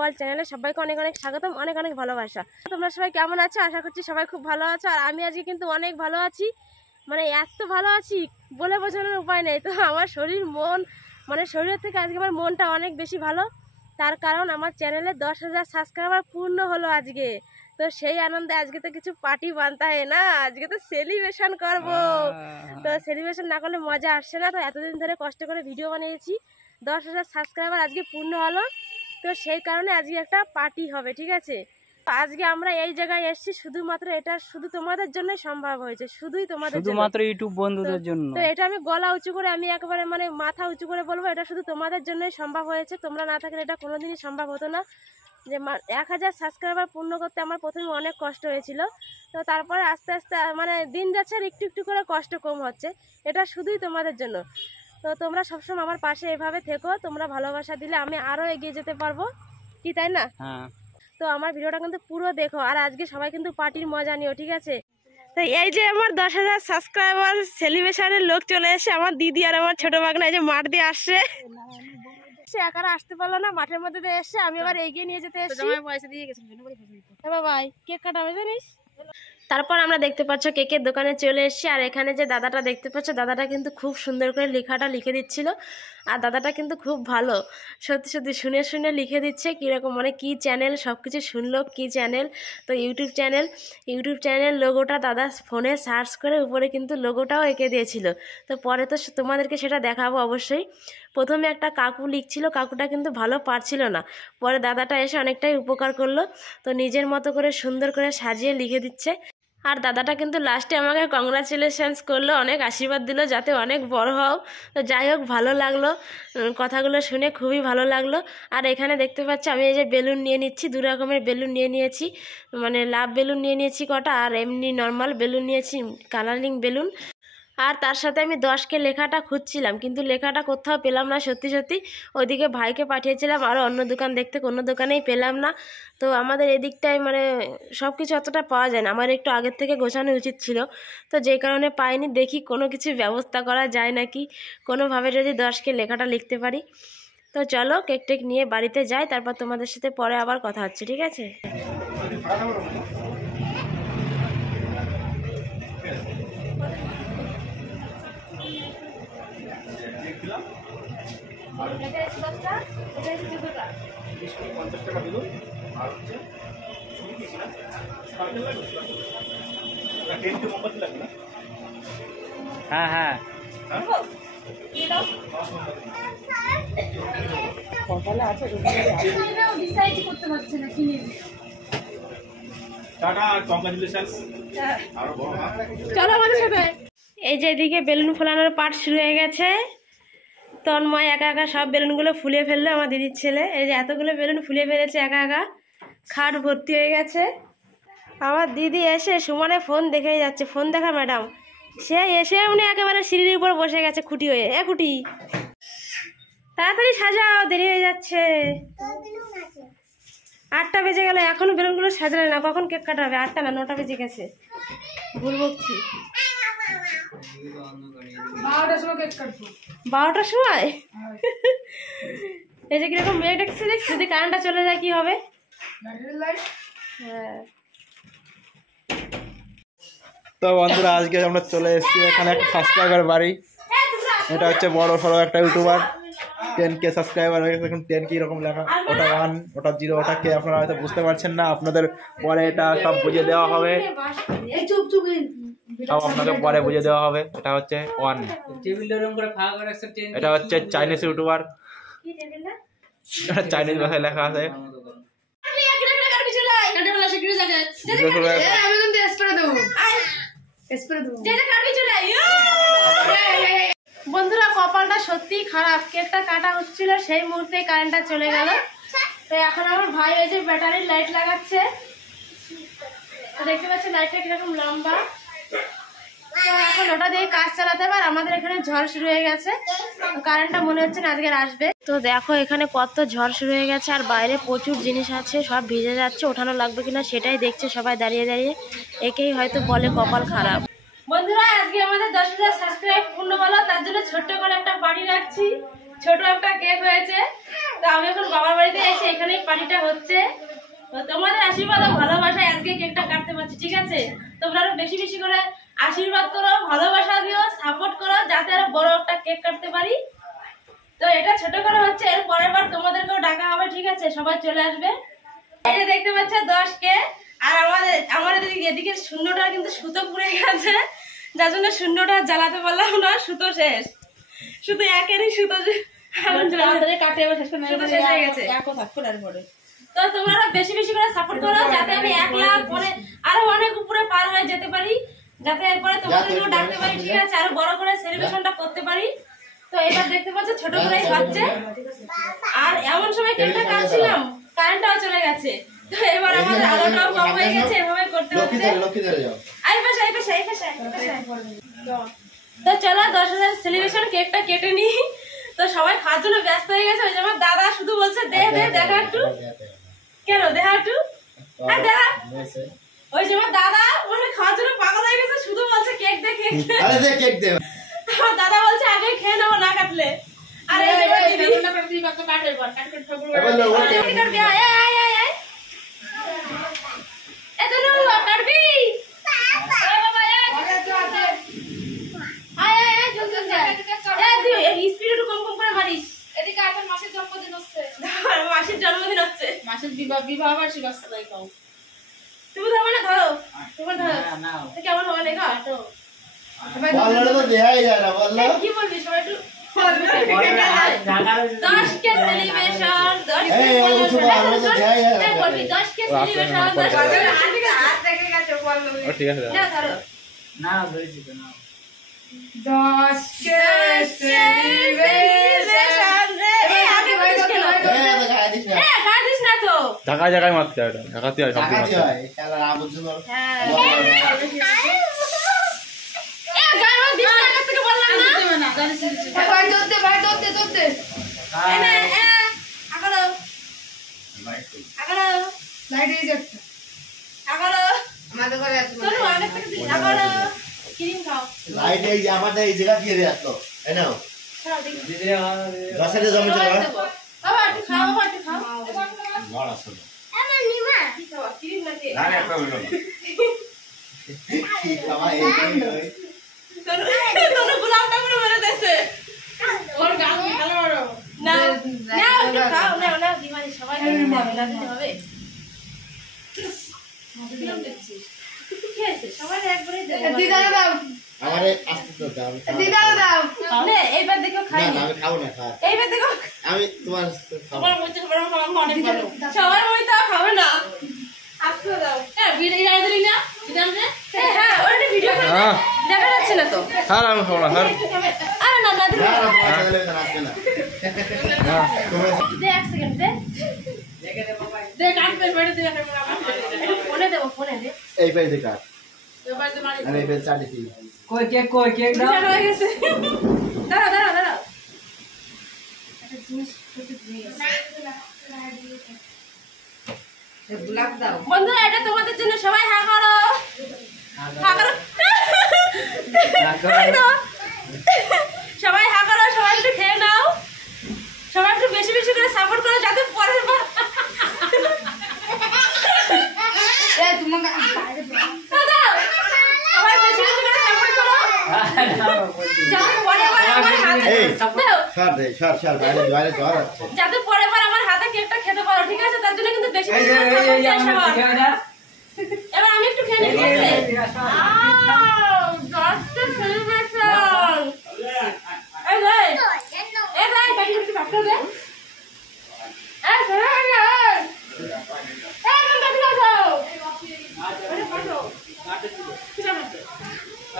গোপাল চ্যানেলে সবাইকে অনেক অনেক স্বাগতম, অনেক অনেক ভালোবাসা। তোমরা সবাই কেমন আছো? আশা করছি সবাই খুব ভালো আছো। আর আমি আজকে কিন্তু অনেক ভালো আছি, মানে এত ভালো আছি বলে বোঝানোর উপায় নেই। তো আমার শরীর মন মানে শরীরের থেকে আজকে আমার মনটা অনেক বেশি ভালো। তার কারণ আমার চ্যানেলে 10,000 সাবস্ক্রাইবার পূর্ণ হলো আজকে। তো সেই আনন্দে আজকে তো কিছু পার্টি বানতে হয় না, আজকে তো সেলিব্রেশন করব। তো সেলিব্রেশন না করলে মজা আসছে না। তো এতদিন ধরে কষ্ট করে ভিডিও বানিয়েছি, 10,000 সাবস্ক্রাইবার আজকে পূর্ণ হলো। তো সেই কারণে আজকে একটা পার্টি হবে, ঠিক আছে? আজকে আমরা এই জায়গায় এসেছি শুধুমাত্র, এটা শুধু তোমাদের জন্য সম্ভব হয়েছে, শুধুই তোমাদের জন্য, শুধুমাত্র ইউটিউব বন্ধুদের জন্য। তো এটা আমি গলা উঁচু করে, আমি একেবারে মানে মাথা উঁচু করে বলবো, এটা শুধু তোমাদের জন্যই সম্ভব হয়েছে। তোমরা না থাকলে এটা কোনোদিনই সম্ভব হতো না। যে 1000 সাবস্ক্রাইবার পূর্ণ করতে আমার প্রথমে অনেক কষ্ট হয়েছিল। তো তারপরে আস্তে আস্তে মানে দিন যাচ্ছে আর একটু একটু করে কষ্ট কম হচ্ছে। এটা শুধুই তোমাদের জন্য। তো তোমরা সবসময় আমার পাশে এভাবে থেকো, তোমরা ভালোবাসা দিলে আমি আরও এগিয়ে যেতে পারবো, কি তাই না? হ্যাঁ। তো আমার ভিডিওটা কিন্তু পুরো দেখো, আর আজকে সবাই কিন্তু পার্টির মজা নিও, ঠিক আছে? তো এই যে আমার 10,000 সাবস্ক্রাইবার সেলিব্রেশনের লোক চলে এসে, আমার দিদি আর আমার ছোট ভাগনা এই যে মাঠ দিয়ে আসছে। সে একারা আসতে পারলো না, মাঠের মধ্যে দিয়ে এসছে, আমি আবার এগিয়ে নিয়ে যেতে এসেছি। ভাই কেক কাটাবে জানিস? তারপর আমরা দেখতে পাচ্ছ কেকের দোকানে চলে এসেছি। আর এখানে যে দাদাটা দেখতে পাচ্ছ, দাদাটা কিন্তু খুব সুন্দর করে লেখাটা লিখে দিচ্ছিল। আর দাদাটা কিন্তু খুব ভালো, সত্যি সত্যি শুনে শুনে লিখে দিচ্ছে কীরকম, মানে কী চ্যানেল সব কিছু শুনলো, কী চ্যানেল। তো ইউটিউব চ্যানেল লোগোটা দাদা ফোনে সার্চ করে উপরে কিন্তু লোগোটাও এঁকে দিয়েছিল। তো পরে তো তোমাদেরকে সেটা দেখাবো অবশ্যই। প্রথমে একটা কাকু লিখছিল, কাকুটা কিন্তু ভালো পারছিল না, পরে দাদাটা এসে অনেকটাই উপকার করলো। তো নিজের মতো করে সুন্দর করে সাজিয়ে লিখে দিচ্ছে। আর দাদাটা কিন্তু লাস্টে আমাকে কংগ্রাচুলেশনস করলো, অনেক আশীর্বাদ দিল যাতে অনেক বড় হও। তো যাই হোক, ভালো লাগলো কথাগুলো শুনে, খুবই ভালো লাগলো। আর এখানে দেখতে পাচ্ছি আমি এই যে বেলুন নিয়ে নিচ্ছি, 2 রকমের বেলুন নিয়ে নিয়েছি, মানে লাভ বেলুন নিয়ে নিয়েছি কটা, আর এমনি নর্মাল বেলুন নিয়েছি, কালারিং বেলুন। আর তার সাথে আমি 10কে লেখাটা খুঁজছিলাম, কিন্তু লেখাটা কোথাও পেলাম না সত্যি সত্যি। ওইদিকে ভাইকে পাঠিয়েছিলাম আরও অন্য দোকান দেখতে, কোনো দোকানেই পেলাম না। তো আমাদের এদিকটায় মানে সব কিছু অতটা পাওয়া যায় না, আমার একটু আগের থেকে গোছানো উচিত ছিল। তো যেই কারণে পাইনি, দেখি কোনো কিছু ব্যবস্থা করা যায় নাকি, কোনোভাবে যদি 10কে লেখাটা লিখতে পারি। তো চলো কেক টেক নিয়ে বাড়িতে যাই, তারপর তোমাদের সাথে পরে আবার কথা হচ্ছে, ঠিক আছে? হ্যাঁ হ্যাঁ চলো আমাদের সাথে। এই যে এদিকে বেলুন ফোলানোর পার্ট শুরু হয়ে গেছে। তন্ময় একা একা সব বেলুনগুলো ফুলিয়ে ফেললো, আমার দিদির ছেলে এই যে এতগুলো বেলুন ফুলিয়ে ফেলেছে একা একা, খাট ভর্তি হয়ে গেছে। আমার দিদি এসে সুমনে ফোন দেখেই যাচ্ছে, ফোন দেখা ম্যাডাম। সে এসে উনি একেবারে সিঁড়ির উপর বসে গেছে খুঁটি হয়ে। খুঁটি তাড়াতাড়ি সাজাও, দেরি হয়ে যাচ্ছে। 8টা বেজে গেল, এখনো বেলুনগুলো সাজালে না, কখন কেক কাটা হবে? 8টা না 9টা বেজে গেছে, ভুল বকছি। 12টার সময় কেক কাটবো। 12টার সময়? এই যে কিরকম মেঘ দেখছি, যদি কারেন্টটা চলে যায় কি হবে? হ্যাঁ। তো বন্ধুরা, আজকে আমরা চলে এসেছি এখানে একটা সাবস্ক্রাইবার বাড়ি। এটা হচ্ছে বড় সড়ো একটা ইউটিউবার, 10K সাবস্ক্রাইবার হয়ে গেছে। এখন 10 কি রকম লেখা, ওটা 1, ওটা 0, ওটা কে, আপনারা হয়তো বুঝতে পারছেন না। আপনাদের পরে এটা সব বুঝিয়ে দেওয়া হবে, সব আপনাকে পরে বুঝিয়ে দেওয়া হবে। এটা হচ্ছে 1, এটা হচ্ছে চাইনিজ ইউটিউবার, এটা চাইনিজ ভাষায় লেখা আছে। বন্ধুরা কপালটা সত্যিই খারাপ, কেকটা কাটা হচ্ছিল সেই মুহূর্তে কারেন্টটা চলে গেল। তো এখন আমার ভাই ওই যে ব্যাটারির লাইট লাগাচ্ছে, দেখতে পাচ্ছি লাইটটা কিরকম লম্বা। তো এখন ওটা দিয়ে কাজ চালাতে পার। আমাদের এখানে ঝড় শুরু হয়ে গেছে, কারেন্টটা মনে হচ্ছে না আজকে আসবে। তো দেখো এখানে কত ঝড় শুরু হয়ে গেছে, আর বাইরে প্রচুর জিনিস আছে, সব ভিজে যাচ্ছে, ওঠানো লাগবে কিনা সেটাই দেখছে সবাই দাঁড়িয়ে দাঁড়িয়ে। একেই হয়তো বলে কপাল খারাপ। বন্ধুরা আজকে আমাদের 10,000 সাবস্ক্রাইব পূর্ণ হলো, তার জন্য ছোট্ট করে একটা বাড়ি রাখছি। ছোট একটা কেক হয়েছে। তো আমি এখন বাবার বাড়িতে এসে এখানেই পার্টিটা হচ্ছে। তো তোমাদের আশীর্বাদ ও ভালোবাসায় আজকে কেকটা কাটতে পারছি, ঠিক আছে? তোমরা আরো বেশি বেশি করে আশীর্বাদ করো, ভালোবাসা দিও, সাপোর্ট করো, যাতে আরো বড় একটা কেক কাটতে পারি। তো এটা ছোট করে হচ্ছে, এর পরের বার তোমাদেরকেও ডাকা হবে, ঠিক আছে? সবাই চলে আসবে। এটা দেখতে পাচ্ছ 10 কে। আর আমাদের এদিকে শূন্যটা কিন্তু সুতো পুড়ে গেছে, যার জন্য শূন্যটা জ্বালাতে পারলাম না, সুতো শেষ। শুধু একেরই সুতো কাটে শেষ হয়ে গেছে। তো তোমরা বেশি বেশি করে সাপোর্ট করো, যাতে আমি 1 লাখ পরে আরো অনেক উপরে পার হয়ে যেতে পারি, যাতে এরপরে তোমাদেরকেও ডাকতে পারি, ঠিক আছে? আরো বড় করে সেলিব্রেশনটা করতে পারি। তো এবার দেখতে পাচ্ছ ছোট করেই হচ্ছে। আর এমন সময় কেকটা কাটছিলাম, কারেন্টটাও চলে গেছে। তো এবার আমাদের আলোটাও কম হয়ে গেছে, এভাবে করতে হচ্ছে। তো চলো 10,000 সেলিব্রেশন কেকটা কেটে নি। তো সবাই খাওয়ার জন্য ব্যস্ত হয়ে গেছে। ওই যে আমার দাদা শুধু বলছে দে দে দেখা একটু, কেন দেখা একটু, হ্যাঁ দেখা। ওই যে আমার দাদা মানে খাওয়ার জন্য পাগল হয়ে গেছে, শুধু বলছে কেক দে কেক দে। আরে দে কেক দে। আমার দাদা বলছে আগে খেয়ে নেবো না কাটলে। আরে এই যে দিদি কত কাটের পর কাট কাট সব কাটবি। আয় আয় আয় আয় এত নো কাটবি। আয় বাবা আয় আয় আয় জলদি জলদি। এই তুই এই স্পিড একটু কম কম করে মারিস। এদিকে আপনার মাসির জন্মদিন হচ্ছে। মাসির জন্মদিন হচ্ছে, মাসির বিবাহ বার্ষিকী আসছে, তাই কও। তুমি ধরো না, ধরো তোমার ধরো না। কেমন হবে দেখো তো বললে তো দেখাই যায় না, বললে কি বলবি সবাই একটু 10 কে সেলিব্রেশন 10 কে সেলিব্রেশন বলবি 10 কে সেলিব্রেশন 10 হাত দেখে গেছে বললো। ঠিক আছে না ধরো না ধরেছি তো না 10 কে সেলিব্রেশন রে। এই আগে বলিস কেন? এ গাদিস না তো, ঢাকা জায়গায় মারতে হয়, এটা ঢাকাতে হয়, সব মারতে হয়। শালা রাম বুঝছো না? হ্যাঁ এ গায়ও দিস না, কাছ থেকে বললাম না ভাই দৌড়তে এনে এ আগালো লাইট এই যাচ্ছে আগালো আমাদের ঘরে আছে চলো আগে থেকে দিই আগালো ক্রিম খাও। লাইট এই যে আমাদের এই জায়গা দিয়ে রাখলো, এই নাও দিদি গাছের জমি চলো বাবা একটু খাও, বাবা একটু খাও। বড় আছে আমার নিমা কি খাও ক্রিম লাগে না একটা হলো কি খাওয়া এই ওই তোর গোলাপটা পুরো মেরে দেছে ওর গাল ভালো বড় না না একটু খাও না না দিমানি সবাই মিলা দিতে হবে। কিরম দেখছিস কি আছে সবাই একবারে দে দিদা দাও আমারে আস্তে তো দাও দিদা দাও নে এইবার দেখো খাই না আমি খাবো না খা এইবার দেখো আমি তোমার খাবো তোমার মুখে বড় মামা অনেক ভালো সবার মুখে তো খাবে না আস্তে দাও এ ভিডিও গায় দিলি না দিদাম রে হ্যাঁ ওটা ভিডিও করে দেখা যাচ্ছে না তো। হ্যাঁ আমি খাবো না স্যার। আরে না না দিদি না আসবে না দে এক সেকেন্ড দে দেখে দে বাবা দে কাট পে বেড়ে দে একটা ফোনে দেব ফোনে দে এই পেজ দেখা এবার দে মারি আমি এই পেজ চালিয়েছি কই কেক দাও হয়ে গেছে দাঁড়া দাঁড়া দাঁড়া একটা জিনিস করতে দিয়ে গোলাপ দাও বন্ধুরা এটা তোমাদের জন্য সবাই হ্যাঁ করো হ্যাঁ করো সবাই হ্যাঁ করো সবাই একটু খেয়ে নাও সবাই একটু বেশি বেশি করে সাপোর্ট করো যাতে পরের বার সবাই বেশি বেশি করে সাপোর্ট করো যাতে পরের বার আমার হাতে সর বাইরে জ্বর আছে যাতে পরের বার আমার হাতে কেকটা খেতে পারো, ঠিক আছে? তার জন্য কিন্তু বেশি বেশি করে সাপোর্ট চাই সবার। এবার আমি একটু খেয়ে নিচ্ছি। দশটা সেলিব্রেশন এই ভাই বাকি একটু কাটতে দে এই সেলিব্রেশন দাও আরে কাটো কি জানো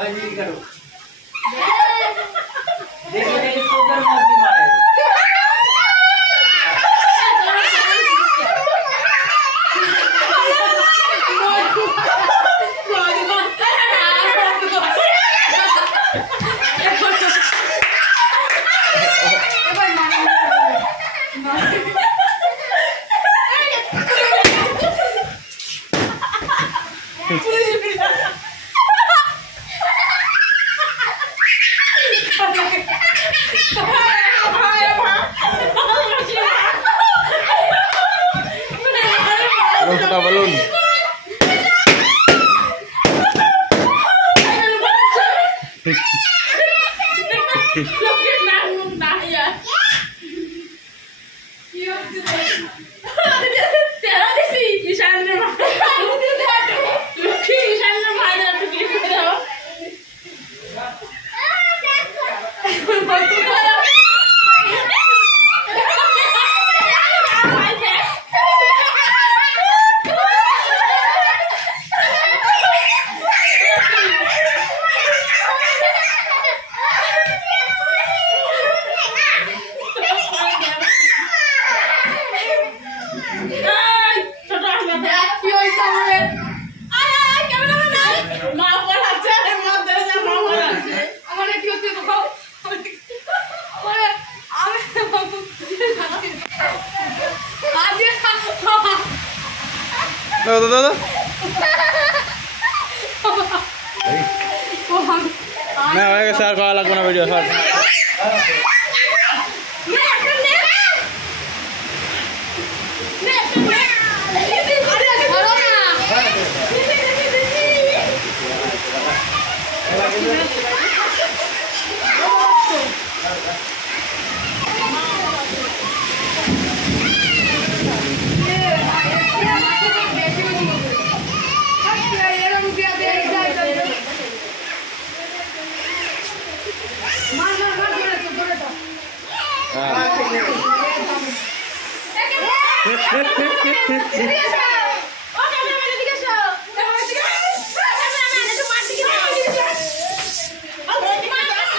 এই দিদি করো দেখো দেখো কোকার মধ্যে মারে ফাটা বলুন। দাদা দাদা না হয়ে গেছে, আর করা লাগবে না ভিডিও স্যার।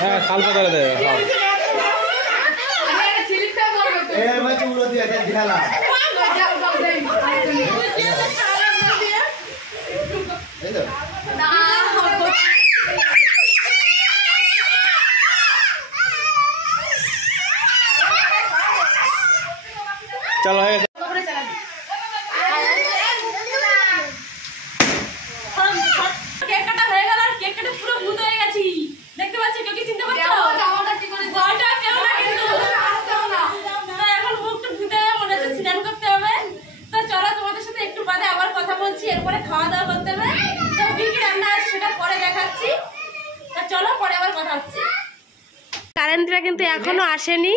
হ্যাঁ খাল পাতালে দেবে। চলো হয়ে গেছে। কেক কাটা হয়ে গেল, আর কেক কাটা পুরো ভূত হয়ে গেছি। দেখতে পাচ্ছ, কেউ কি চিনতে পারছো? গলাটা কেউ না কিন্তু। তো এখন মুখটা ধুতে হবে, মনে হচ্ছে স্নান করতে হবে। তো চলো তোমাদের সাথে একটু বাদে আবার কথা বলছি, এরপরে খাওয়া দাওয়া করতে হবে। তো কি কি রান্না আছে সেটা পরে দেখাচ্ছি। তো চলো পরে আবার কথা হচ্ছে। কারেন্টটা কিন্তু এখনো আসেনি,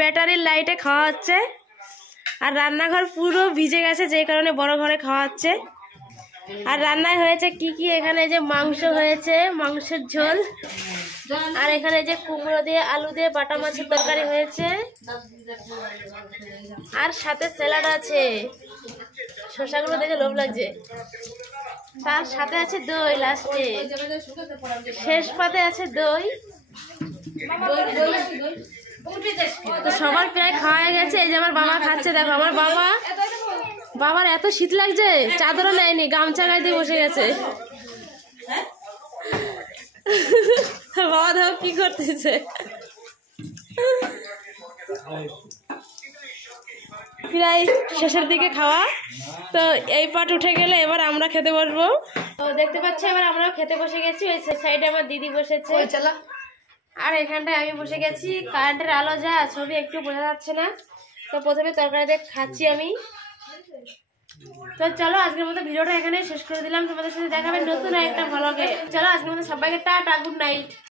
ব্যাটারির লাইটে খাওয়া হচ্ছে। আর রান্নাঘর পুরো ভিজে গেছে, যে কারণে বড় ঘরে খাওয়া হচ্ছে। আর রান্নায় হয়েছে কি কি, এখানে যে মাংস হয়েছে, মাংসের ঝোল। আর এখানে যে কুমড়ো দিয়ে আলু দিয়ে বাটা মাছের তরকারি হয়েছে, আর সাথে স্যালাড আছে। শসাগুলো দেখে লোভ লাগছে। তার সাথে আছে দই, লাস্টে শেষ পাতে আছে দই। তো সবার প্রায় খাওয়া হয়ে গেছে। এই যে আমার বাবা খাচ্ছে, দেখো আমার বাবার এত শীত লাগছে, চাদরও নেয়নি, গামছা গায়ে দিয়ে বসে গেছে। বাবা দেখো কি করতেছে। প্রায় শেষের দিকে খাওয়া, তো এই পাট উঠে গেলে এবার আমরা খেতে বসবো। তো দেখতে পাচ্ছি এবার আমরাও খেতে বসে গেছি। ওই সাইডে আমার দিদি বসেছে, আর এখানটায় আমি বসে গেছি। কারেন্টের আলো যা, ছবি একটু বোঝা যাচ্ছে না। তো প্রথমে তরকারি দিয়ে খাচ্ছি আমি। তো চলো আজকের মতো ভিডিওটা এখানে শেষ করে দিলাম। তোমাদের সাথে দেখাবে নতুন একটা ভ্লগে। চলো আজকের মতো সবাইকে টাটা, গুড নাইট।